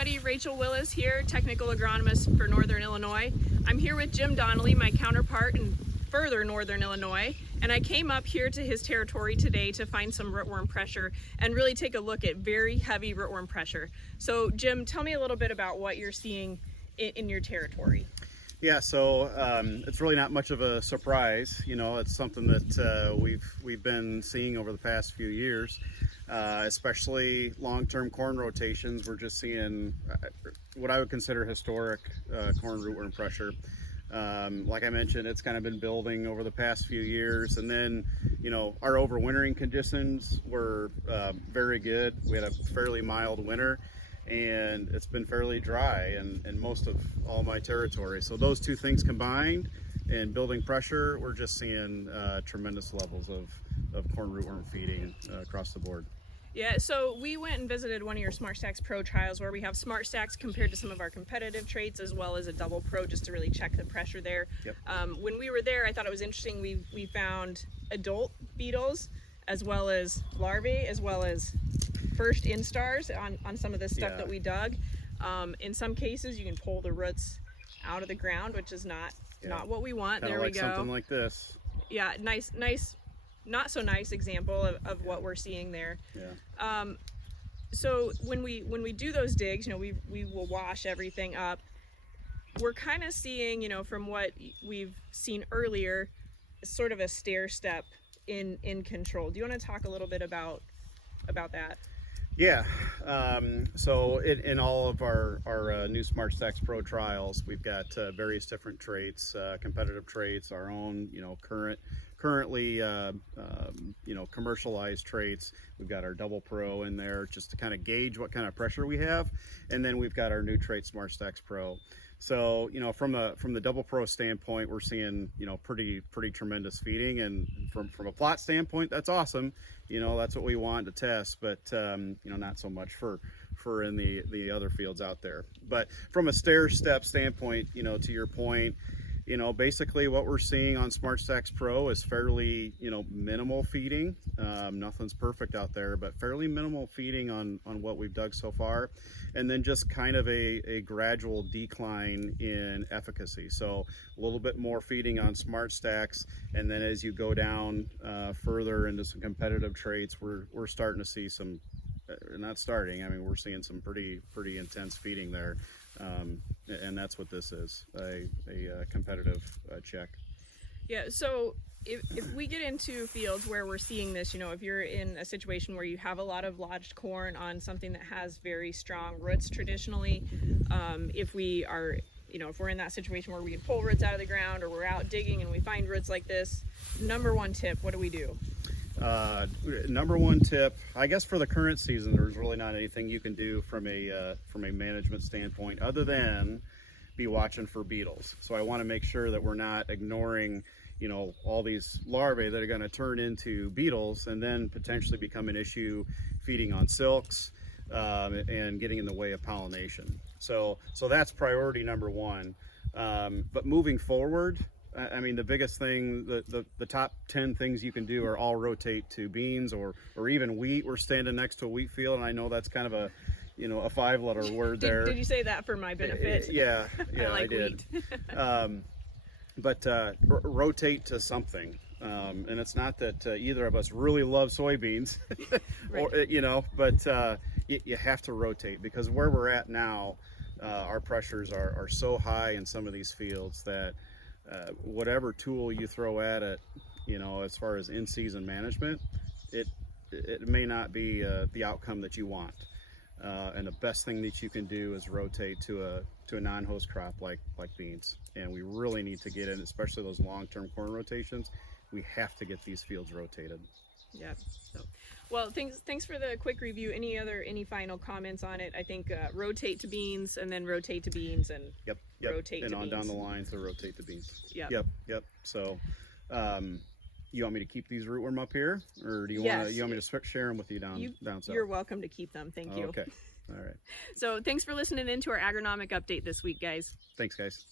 everybody, Rachel Willis here, technical agronomist for Northern Illinois. I'm here with Jim Donnelly, my counterpart in further Northern Illinois, and I came up here to his territory today to find some rootworm pressure and really take a look at very heavy rootworm pressure. So Jim, tell me a little bit about what you're seeing in your territory. Yeah, so it's really not much of a surprise. You know, it's something that we've been seeing over the past few years, especially long-term corn rotations. We're just seeing what I would consider historic corn rootworm pressure. Like I mentioned, it's kind of been building over the past few years, and then, you know, our overwintering conditions were very good. We had a fairly mild winter, and it's been fairly dry in most of all my territory. So those two things combined and building pressure, we're just seeing tremendous levels of corn rootworm feeding across the board. Yeah, so we went and visited one of your SmartStax PRO trials where we have SmartStax compared to some of our competitive traits as well as a double PRO just to really check the pressure there. Yep. When we were there, I thought it was interesting. We found adult beetles as well as larvae as well as first instars on some of this stuff that we dug. In some cases, you can pull the roots out of the ground, which is not what we want. Kinda there like we go. Something like this. Yeah, nice, not so nice example of what we're seeing there. Yeah. So when we do those digs, you know, we will wash everything up. We're kind of seeing, you know, from what we've seen earlier, sort of a stair step in control. Do you want to talk a little bit about that? Yeah, so in all of our new SmartStax PRO trials, we've got various different traits, competitive traits, our own, you know, currently, you know, commercialized traits. We've got our double PRO in there just to kind of gauge what kind of pressure we have, and then we've got our new trait SmartStax PRO. So, you know, from the double PRO standpoint, we're seeing, you know, pretty tremendous feeding, and from a plot standpoint, that's awesome. You know, that's what we want to test, but you know, not so much for in the other fields out there. But from a stair step standpoint, you know, to your point, you know, basically what we're seeing on SmartStax PRO is fairly, you know, minimal feeding. Nothing's perfect out there, but fairly minimal feeding on what we've dug so far. And then just kind of a gradual decline in efficacy. So a little bit more feeding on SmartStax, and then as you go down further into some competitive traits, we're starting to see some, not starting, I mean, we're seeing some pretty intense feeding there. And that's what this is, a competitive check. Yeah, so if we get into fields where we're seeing this, you know, if you're in a situation where you have a lot of lodged corn on something that has very strong roots traditionally, if we are, you know, if we're in that situation where we can pull roots out of the ground, or we're out digging and we find roots like this, number one tip, what do we do? Number one tip, I guess for the current season, there's really not anything you can do from a management standpoint other than be watching for beetles. So I want to make sure that we're not ignoring, you know, all these larvae that are going to turn into beetles and then potentially become an issue feeding on silks and getting in the way of pollination. So that's priority number one. But moving forward, I mean, the biggest thing, the top 10 things you can do are all rotate to beans or even wheat. We're standing next to a wheat field, and I know that's kind of a, you know, a 5-letter word there. Did you say that for my benefit? Yeah, I did. But rotate to something. And it's not that either of us really love soybeans, or, you know, but you have to rotate, because where we're at now, our pressures are so high in some of these fields that whatever tool you throw at it, you know, as far as in-season management, it may not be the outcome that you want. And the best thing that you can do is rotate to a non-host crop like beans. And we really need to get in, especially those long-term corn rotations. We have to get these fields rotated. Yeah. So, well, thanks for the quick review. Any final comments on it? I think rotate to beans, and then rotate to beans, and yep. rotate and to on beans. Down the line to rotate to beans. Yep. So, you want me to keep these rootworm up here, or do you Yes. want me to share them with you down south? You're welcome to keep them. Thank you. Okay. All right. So thanks for listening in to our agronomic update this week, guys. Thanks, guys.